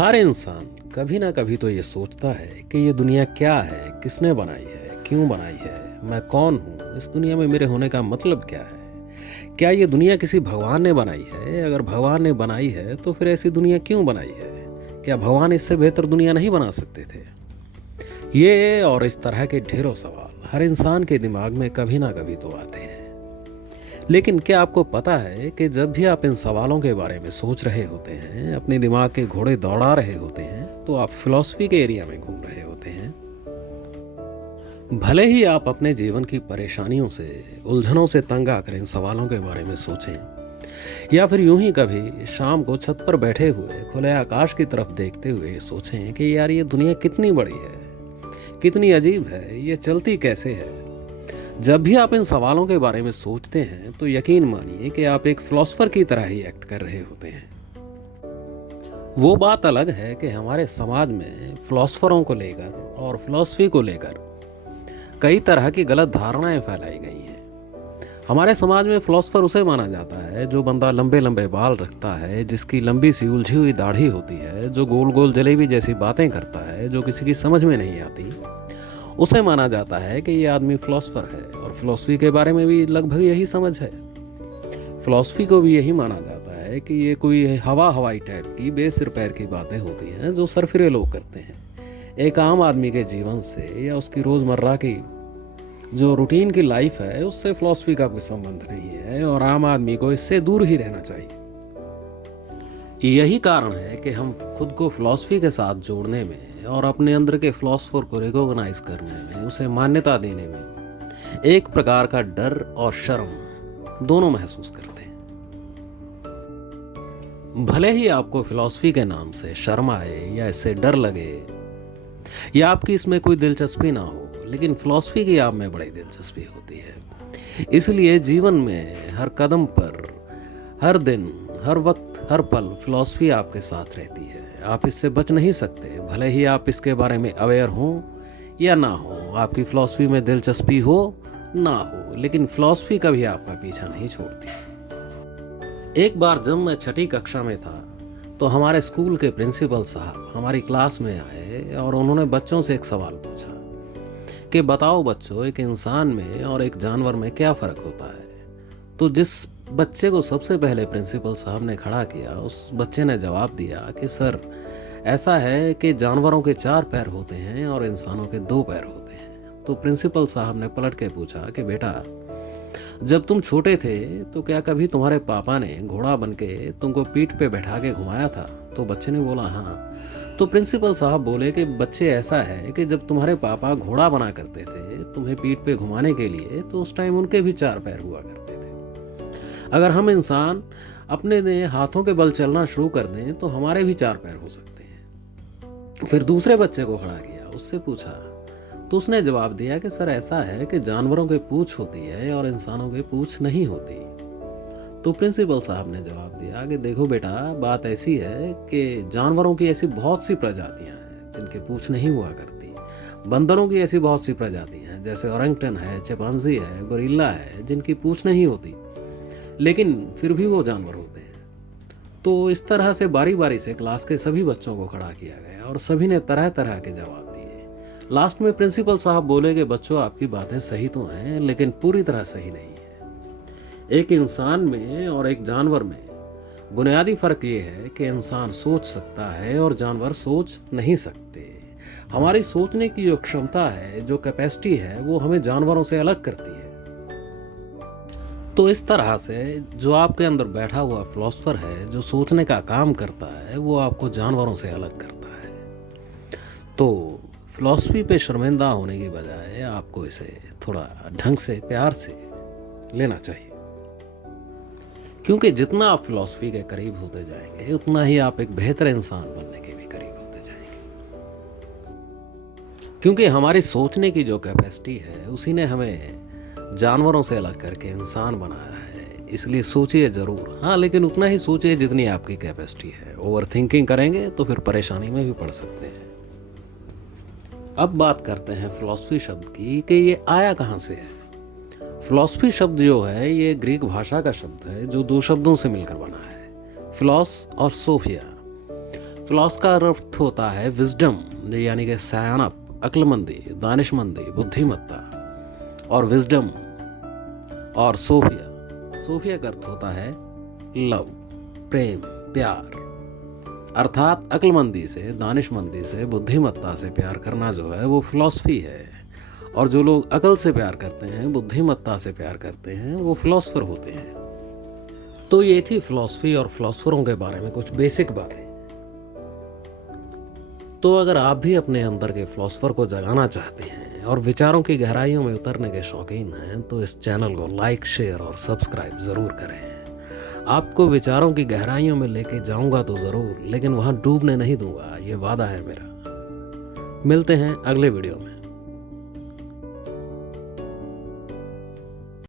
हर इंसान कभी ना कभी तो ये सोचता है कि ये दुनिया क्या है, किसने बनाई है, क्यों बनाई है, मैं कौन हूँ, इस दुनिया में मेरे होने का मतलब क्या है। क्या ये दुनिया किसी भगवान ने बनाई है? अगर भगवान ने बनाई है तो फिर ऐसी दुनिया क्यों बनाई है? क्या भगवान इससे बेहतर दुनिया नहीं बना सकते थे? ये और इस तरह के ढेरों सवाल हर इंसान के दिमाग में कभी ना कभी तो आते हैं। लेकिन क्या आपको पता है कि जब भी आप इन सवालों के बारे में सोच रहे होते हैं, अपने दिमाग के घोड़े दौड़ा रहे होते हैं, तो आप फिलॉसफी के एरिया में घूम रहे होते हैं। भले ही आप अपने जीवन की परेशानियों से, उलझनों से तंग आकर इन सवालों के बारे में सोचें, या फिर यूं ही कभी शाम को छत पर बैठे हुए खुले आकाश की तरफ देखते हुए सोचें कि यार ये दुनिया कितनी बड़ी है, कितनी अजीब है, ये चलती कैसे है। जब भी आप इन सवालों के बारे में सोचते हैं तो यकीन मानिए कि आप एक फिलोसफर की तरह ही एक्ट कर रहे होते हैं। वो बात अलग है कि हमारे समाज में फिलोसफरों को लेकर और फिलॉसफी को लेकर कई तरह की गलत धारणाएं फैलाई गई हैं। हमारे समाज में फिलोसफर उसे माना जाता है जो बंदा लंबे लंबे बाल रखता है, जिसकी लंबी सी उलझी हुई दाढ़ी होती है, जो गोल गोल जलेबी जैसी बातें करता है जो किसी की समझ में नहीं आती। उसे माना जाता है कि ये आदमी फिलोसफर है, और फिलॉसफी के बारे में भी लगभग यही समझ है। फिलॉसफी को भी यही माना जाता है कि ये कोई हवाई टाइप की बेसिर पैर की बातें होती हैं जो सरफिरे लोग करते हैं। एक आम आदमी के जीवन से या उसकी रोज़मर्रा की जो रूटीन की लाइफ है उससे फिलॉसफी का कोई संबंध नहीं है, और आम आदमी को इससे दूर ही रहना चाहिए। यही कारण है कि हम खुद को फिलॉसफी के साथ जोड़ने में और अपने अंदर के फिलॉसफर को रिकॉग्नाइज करने में, उसे मान्यता देने में एक प्रकार का डर और शर्म दोनों महसूस करते हैं। भले ही आपको फिलॉसफी के नाम से शर्म आए या इससे डर लगे या आपकी इसमें कोई दिलचस्पी ना हो, लेकिन फिलॉसफी की आप में बड़ी दिलचस्पी होती है। इसलिए जीवन में हर कदम पर, हर दिन, हर वक्त, हर पल फिलॉसफी आपके साथ रहती है। आप इससे बच नहीं सकते, भले ही आप इसके बारे में अवेयर हो या ना हो, आपकी फिलॉसफी में दिलचस्पी हो ना हो, लेकिन फिलॉसफी कभी आपका पीछा नहीं छोड़ती। एक बार जब मैं छठी कक्षा में था तो हमारे स्कूल के प्रिंसिपल साहब हमारी क्लास में आए और उन्होंने बच्चों से एक सवाल पूछा कि बताओ बच्चों, एक इंसान में और एक जानवर में क्या फ़र्क होता है। तो जिस बच्चे को सबसे पहले प्रिंसिपल साहब ने खड़ा किया, उस बच्चे ने जवाब दिया कि सर, ऐसा है कि जानवरों के 4 पैर होते हैं और इंसानों के 2 पैर होते हैं। तो प्रिंसिपल साहब ने पलट के पूछा कि बेटा, जब तुम छोटे थे तो क्या कभी तुम्हारे पापा ने घोड़ा बन के तुमको पीठ पे बैठा के घुमाया था? तो बच्चे ने बोला हाँ। तो प्रिंसिपल साहब बोले कि बच्चे, ऐसा है कि जब तुम्हारे पापा घोड़ा बना करते थे तुम्हें पीठ पे घुमाने के लिए, तो उस टाइम उनके भी 4 पैर हुआ करते थे। अगर हम इंसान अपने हाथों के बल चलना शुरू कर दें तो हमारे भी 4 पैर हो सकते हैं। फिर दूसरे बच्चे को खड़ा किया, उससे पूछा, तो उसने जवाब दिया कि सर, ऐसा है कि जानवरों के पूंछ होती है और इंसानों के पूंछ नहीं होती। तो प्रिंसिपल साहब ने जवाब दिया कि देखो बेटा, बात ऐसी है कि जानवरों की ऐसी बहुत सी प्रजातियां हैं जिनके पूंछ नहीं हुआ करती। बंदरों की ऐसी बहुत सी प्रजातियां हैं, जैसे ओरंगटन है, चिंपांजी है, गोरिल्ला है, जिनकी पूंछ नहीं होती, लेकिन फिर भी वो जानवर होते हैं। तो इस तरह से बारी बारी से क्लास के सभी बच्चों को खड़ा किया गया और सभी ने तरह तरह के जवाब दिए। लास्ट में प्रिंसिपल साहब बोले कि बच्चों, आपकी बातें सही तो हैं, लेकिन पूरी तरह सही नहीं है। एक इंसान में और एक जानवर में बुनियादी फर्क ये है कि इंसान सोच सकता है और जानवर सोच नहीं सकते। हमारी सोचने की जो क्षमता है, जो कैपेसिटी है, वो हमें जानवरों से अलग करती है। तो इस तरह से जो आपके अंदर बैठा हुआ फिलोसफर है, जो सोचने का काम करता है, वो आपको जानवरों से अलग करता है। तो फिलॉसफी पे शर्मिंदा होने की बजाय आपको इसे थोड़ा ढंग से, प्यार से लेना चाहिए, क्योंकि जितना आप फिलॉसफी के करीब होते जाएंगे उतना ही आप एक बेहतर इंसान बनने के भी करीब होते जाएंगे। क्योंकि हमारी सोचने की जो कैपेसिटी है उसी ने हमें जानवरों से अलग करके इंसान बनाया है। इसलिए सोचिए ज़रूर, हाँ, लेकिन उतना ही सोचिए जितनी आपकी कैपेसिटी है। ओवर थिंकिंग करेंगे तो फिर परेशानी में भी पड़ सकते हैं। अब बात करते हैं फिलॉसफी शब्द की कि ये आया कहाँ से है। फिलॉसफी शब्द जो है ये ग्रीक भाषा का शब्द है जो 2 शब्दों से मिलकर बना है, फिलॉस और सोफिया। फिलॉस का अर्थ होता है विजडम, यानी कि सयानप, अक्लमंदी, दानिशमंदी, बुद्धिमत्ता। और विजडम और सोफिया का अर्थ होता है लव, प्रेम, प्यार। अर्थात अक्लमंदी से, दानिशमंदी से, बुद्धिमत्ता से प्यार करना जो है वो फिलॉसफी है। और जो लोग अकल से प्यार करते हैं, बुद्धिमत्ता से प्यार करते हैं, वो फिलॉसफर होते हैं। तो ये थी फिलॉसफी और फिलॉसफरों के बारे में कुछ बेसिक बातें। तो अगर आप भी अपने अंदर के फिलॉसफर को जगाना चाहते हैं और विचारों की गहराइयों में उतरने के शौकीन हैं, तो इस चैनल को लाइक, शेयर और सब्सक्राइब ज़रूर करें। आपको विचारों की गहराइयों में लेके जाऊंगा तो ज़रूर, लेकिन वहाँ डूबने नहीं दूंगा, ये वादा है मेरा। मिलते हैं अगले वीडियो में।